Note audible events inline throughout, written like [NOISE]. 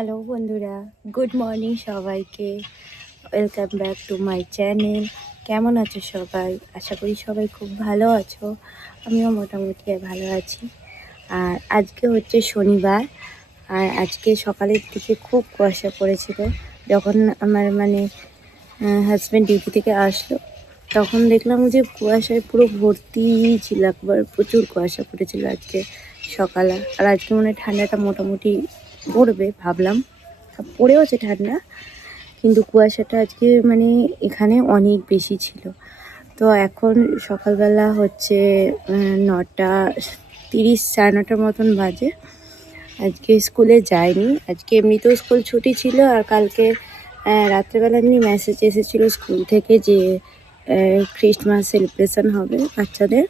Hello বন্ধুরা good morning সবাইকে। Welcome back to my channel কেমন আছো সবাই? আশা করি সবাই খুব ভালো আছো। আমিও মোটামুটি ভালো আছি। আর আজকে হচ্ছে শনিবার। আর আজকে সকালের দিকে খুব কুয়াশা পড়েছিল। যখন আমার মানে হাজব্যান্ড ডিউটি থেকে আসলো, তখন দেখলাম যে কুয়াশায় পুরো ভর্তি ছিল। একবার প্রচুর কুয়াশা পড়েছিল আজকে সকালে। আর আজকে মনে ঠান্ডাটা মোটামুটি পড়বে ভাবলাম। পড়েওছে ঠান্ডা, কিন্তু কুয়াশাটা আজকে মানে এখানে অনেক বেশি ছিল। তো এখন সকালবেলা হচ্ছে নটা তিরিশ, সাড়ে নটার মতন বাজে। আজকে স্কুলে যাইনি। আজকে এমনিতেও স্কুল ছুটি ছিল আর কালকে রাত্রেবেলা এমনি মেসেজ এসেছিল স্কুল থেকে যে খ্রিস্টমাস সেলিব্রেশন হবে বাচ্চাদের।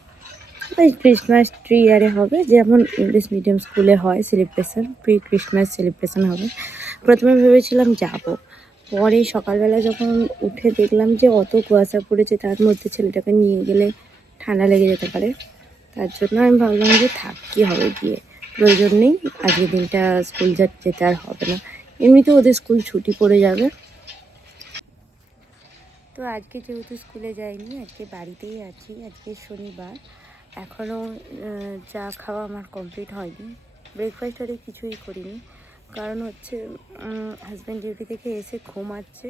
ওই ক্রিসমাস ট্রি ইয়ারে হবে, যেমন ইংলিশ মিডিয়াম স্কুলে হয় সেলিব্রেশন প্রি ক্রিসমাস সেলিব্রেশন হবে। প্রথমে ভেবেছিলাম যাব, পরে সকালবেলা যখন উঠে দেখলাম যে অত কুয়াশা পড়েছে, তার মধ্যে ছেলেটাকে নিয়ে গেলে ঠান্ডা লেগে যেতে পারে। তার জন্য আমি ভাবলাম যে থাক হবে গিয়ে? প্রয়োজন নেই আজকের দিনটা স্কুল যা যেতে আর হবে না। এমনিতেও ওদের স্কুল ছুটি পড়ে যাবে। তো আজকে যেহেতু স্কুলে যাইনি, আজকে বাড়িতেই আছি, আজকে শনিবার। এখনও চা খাওয়া আমার কমপ্লিট হয়নি। ব্রেকফাস্ট আরে কিছুই করিনি। কারণ হচ্ছে হাজব্যান্ড ডিউটি থেকে এসে ঘুমাচ্ছে।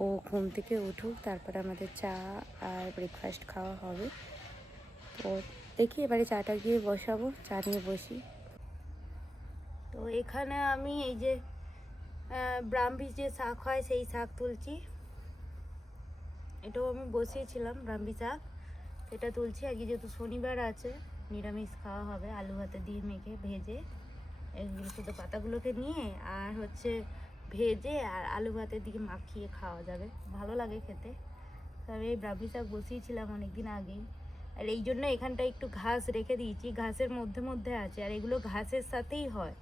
ও ঘুম থেকে উঠুক, তারপরে আমাদের চা আর ব্রেকফাস্ট খাওয়া হবে। তো দেখি, এবারে চাটা গিয়ে বসাবো, চা নিয়ে বসি। তো এখানে আমি এই যে ব্রাহ্মী যে শাক হয়, সেই শাক তুলছি। এটাও আমি বসিয়েছিলাম ব্রাহ্মী শাক। এটা তুলছি, আগে যেহেতু শনিবার আছে, নিরামিষ খাওয়া হবে, আলু ভাতে দিয়ে মেখে ভেজে এগুলো শুধু পাতাগুলোকে নিয়ে আর হচ্ছে ভেজে আর আলু ভাতের দিকে মাখিয়ে খাওয়া যাবে। ভালো লাগে খেতে। তবে এই ব্রাহ্মী শাক বসিয়েছিলাম অনেকদিন আগেই। আর এই জন্য এখানটা একটু ঘাস রেখে দিয়েছি, ঘাসের মধ্যে মধ্যে আছে, আর এগুলো ঘাসের সাথেই হয়।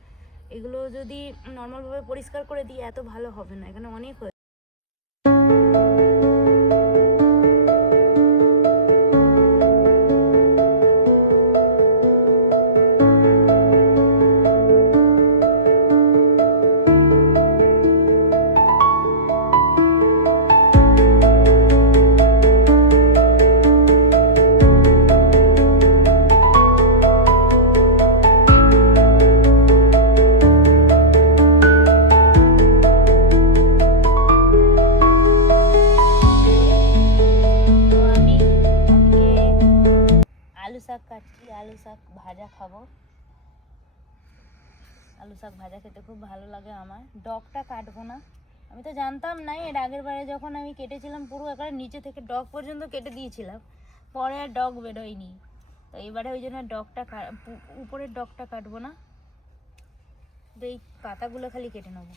এগুলো যদি নর্মালভাবে পরিষ্কার করে দিই, এত ভালো হবে না। এখানে অনেক হয়ে আমি তো জানতাম না, এর আগের বারে যখন আমি কেটেছিলাম পুরো একবারে নিচে থেকে ডগ পর্যন্ত কেটে দিয়েছিলাম, পরে আর ডগ বেরোয়নি। তো এবারে ওই জন্য ডগটা উপরের ডগটা কাটবো না, তো এই পাতাগুলো খালি কেটে নেব।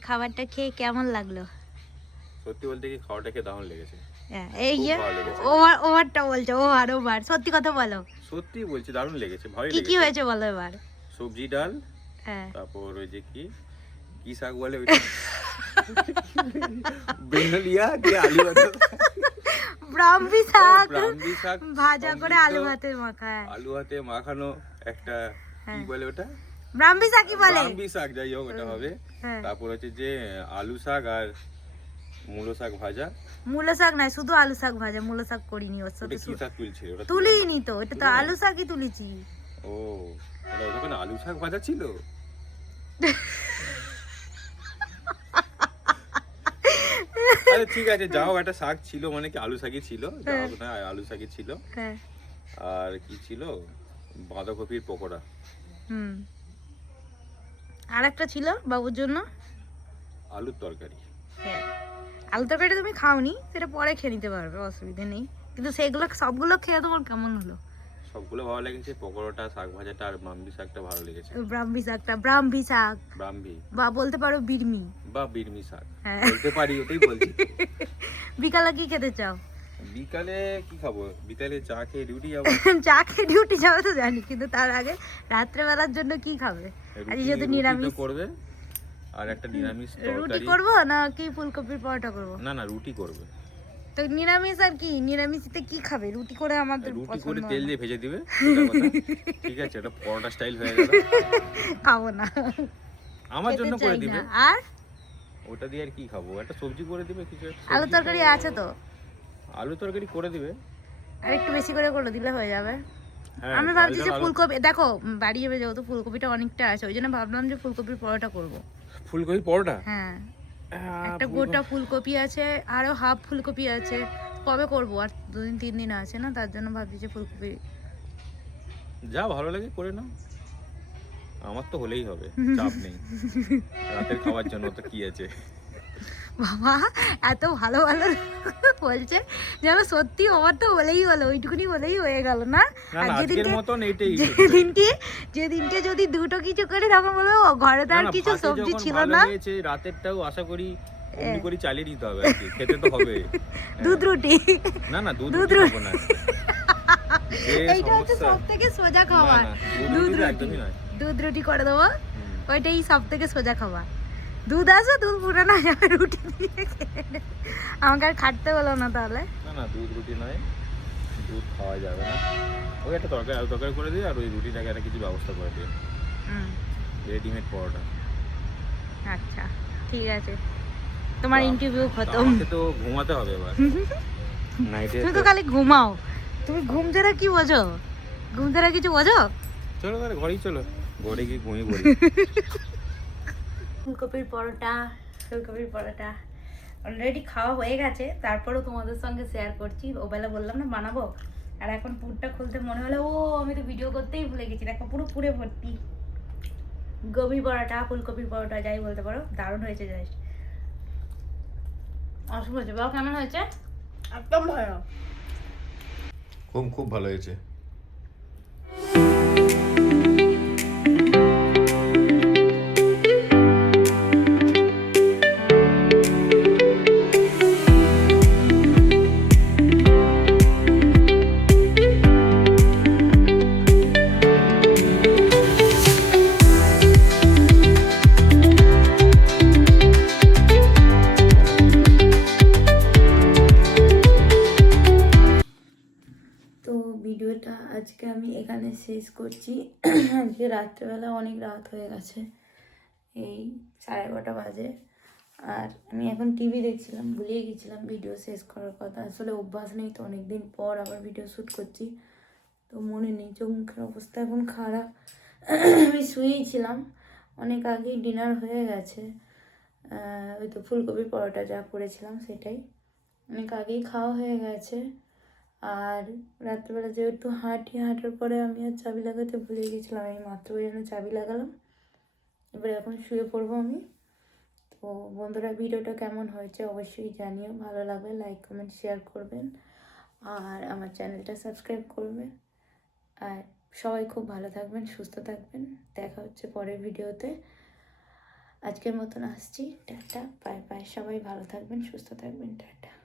খাবারটা খেয়ে কেমন লাগল? সত্যি বলতে কি খাওয়াটা খেয়ে দারুণ লেগেছে। হ্যাঁ, এই যে ওভার ওভারটা বলছো ওভার ওভার সত্যি কথা বলো। সত্যি বলছি দারুণ লেগেছে ভালোই কি কি হয়েছে বলো এবার? সবজি ডাল হ্যাঁ। তারপর ওই যে কি কি শাক বলে ওইটা? [LAUGHS] বেঙ্গলিয়া কি আলু ভাতে ব্রাহ্মী শাক। ব্রাহ্মী শাক ভাজা করে আলু ভাতের মাখা। আলু ভাতে মাখানো একটা কি হ্যাঁ। বলে ওটা? ব্রাহ্মী শাকই বলে? ব্রাহ্মী শাক যাই হোক ওটা হবে। হ্যাঁ। তারপর হচ্ছে যে আলু শাক আর মূলো শাক ভাজা। মূলো শাক নাই শুধু আলু শাক ভাজা মূলো শাক করিনি ওর সাথে কি শাক তুলছে? ওটা তুলিনি তো এটা তো আলু শাকই তুলেছি। ও ওটা ওখানে আলু শাক ভাজা ছিল? আরে ঠিক আছে যাও একটা শাক ছিল মানে কি আলু শাকই ছিল যাও হ্যাঁ। না আলু শাকই ছিল। হ্যাঁ। আর কি ছিল? বাঁধাকপির পকোড়া। হুম। আর একটা ছিল বাবুর জন্য। আলুর তরকারি। হ্যাঁ। আলু তরকারিটা তুমি খাওনি সেটা পরে খেয়ে নিতে পারবে অসুবিধা নেই। কিন্তু সেগুলো সবগুলো খেয়ে তোমার কেমন হলো? সবগুলো ভালো লেগেছে পকোড়াটা শাক ভাজাটা আর মাম্বি শাকটা ভালো লেগেছে। ব্রাহ্মী শাকটা ব্রাহ্মী শাক। ব্রাহ্মী। বা বলতে পারো বিড়মি। বা বিরমি শাক। হ্যাঁ। বলতে পারি ওটাই বলছি। [LAUGHS] বিকালে কি খেতে চাও? বিকালে কি খাব? বিকালে চা খেয়ে ডিউটি যাব। [LAUGHS] চা খেয়ে ডিউটি যাব তো জানি কিন্তু তার আগে রাত্রেবেলার জন্য কি খাবে? আজ যেহেতু নিরামিষ। করবে আর একটা নিরামিষ রুটি করব না কি ফুলকপির পরোটা করব? না না রুটি করবে। তো নিরামিষ আর কি? নিরামিষতে কি খাবে? রুটি করে আমাদের রুটি করে তেল দিয়ে ভেজে দিবে ঠিক আছে এটা পরোটা স্টাইল হয়ে গেল। [LAUGHS] খাব না। আমার জন্য করে দিবে। আর? ওটা দিয়ে আর কি খাব? একটা সবজি করে দিবে কিছু আলু তরকারি আছে তো। আলু তরকারি করে দিবে। আর একটু বেশি করে করে দিলে হয়ে যাবে। হ্যাঁ আমি ভাবছি যে ফুলকপি দেখো বাড়ি যাবে যেহেতু ফুলকপিটা অনেকটা আছে ওই জন্য ভাবলাম যে ফুলকপির পরোটা করব। ফুলকপি পরোটা? হ্যাঁ। হ্যাঁ, একটা গোটা ফুলকপি আছে আরও হাফ ফুলকপি আছে। কবে করব? আর দুদিন তিন দিন আছে না তার জন্য ভাবছি যে ফুলকপি যা ভালো লাগে করে নাও। আমার তো হলেই হবে [LAUGHS] চাপ নেই। রাতের খাওয়ার জন্য তো কি আছে? বাবা এত ভালো ভালো বলছে। যেন সত্যি আমার তো হলেই হলো ওইটুকুনি হলেই হয়ে গেল না? আর যেদিনকে যেদিনকে যেদিনকে যদি দুটো কিছু করে তখন বলব ঘরে তো আর কিছু সবজি ছিল না। রাতেরটাও আশা করি করে চালিয়ে নিতে হবে খেতে তো হবে। [LAUGHS] দুধ রুটি। না না দুধ রুটি। না। [LAUGHS] এইটা হচ্ছে সব থেকে সোজা খাবার। দুধ রুটি। দুধ রুটি করে দেবো। ওইটাই সব থেকে সোজা খাবার। দুধ আছে দুধ পুরো না যাবে রুটি দিয়ে আমাকে আর খাটতে বলো না তাহলে। না না দুধ রুটি নয়। দুধ খাওয়া যাবে না। ওই একটা তরকারি আলু তরকারি করে দিই আর ওই রুটিটাকে একটা কিছু ব্যবস্থা করে দিই। রেডিমেড পরোটা। আচ্ছা ঠিক আছে। তোমার ইন্টারভিউ তা খতম। তো ঘুমাতে হবে এবার। [LAUGHS] নাইটে তুমি তো খালি ঘুমাও। তুমি ঘুম ছাড়া কি বোঝো? ঘুম ছাড়া কিছু বোঝো? চলো তাহলে ঘরেই চলো। ঘরে গিয়ে ঘুমিয়ে পড়ি। [LAUGHS] ফুলকপির পরোটা ফুলকপির পরোটা অলরেডি খাওয়া হয়ে গেছে। তারপরেও তোমাদের সঙ্গে শেয়ার করছি। ওবেলা বললাম না বানাবো? আর এখন পুরটা খুলতে মনে হলো ও আমি তো ভিডিও করতেই ভুলে গেছি। দেখো পুরো পুরে ভর্তি। গোবি পরোটা ফুলকপির পরোটা যাই বলতে পারো দারুণ হয়েছে জাস্ট অসুখ হয়েছে। বাবা কেমন হয়েছে? একদম ভালো খুব খুব ভালো হয়েছে। আজকে আমি এখানে শেষ করছি। আজকে রাত্রেবেলা অনেক রাত হয়ে গেছে। এই সাড়ে এগারোটা বাজে। আর আমি এখন টিভি দেখছিলাম, ভুলিয়ে গেছিলাম ভিডিও শেষ করার কথা। আসলে অভ্যাস নেই তো অনেক দিন পর আবার ভিডিও শ্যুট করছি। তো মনে নেই, চোখ মুখের অবস্থা এখন খারাপ। আমি শুয়েই ছিলাম। অনেক আগেই ডিনার হয়ে গেছে। ওই তো ফুলকপির পরোটা যা করেছিলাম সেটাই। অনেক আগেই খাওয়া হয়ে গেছে। আর রাত্রেবেলা যেহেতু হাঁটি, হাঁটার পরে আমি আর চাবি লাগাতে ভুলে গেছিলাম আমি মাত্র ওই জন্য চাবি লাগালাম। এবার এখন শুয়ে পড়ব আমি। তো বন্ধুরা, ভিডিওটা কেমন হয়েছে অবশ্যই জানিও। ভালো লাগবে লাইক, কমেন্ট, শেয়ার করবেন। আর আমার চ্যানেলটা সাবস্ক্রাইব করবেন। আর সবাই খুব ভালো থাকবেন, সুস্থ থাকবেন। দেখা হচ্ছে পরের ভিডিওতে। আজকের মতন আসছি। Tata, bye bye. সবাই ভালো থাকবেন, সুস্থ থাকবেন। টাটা।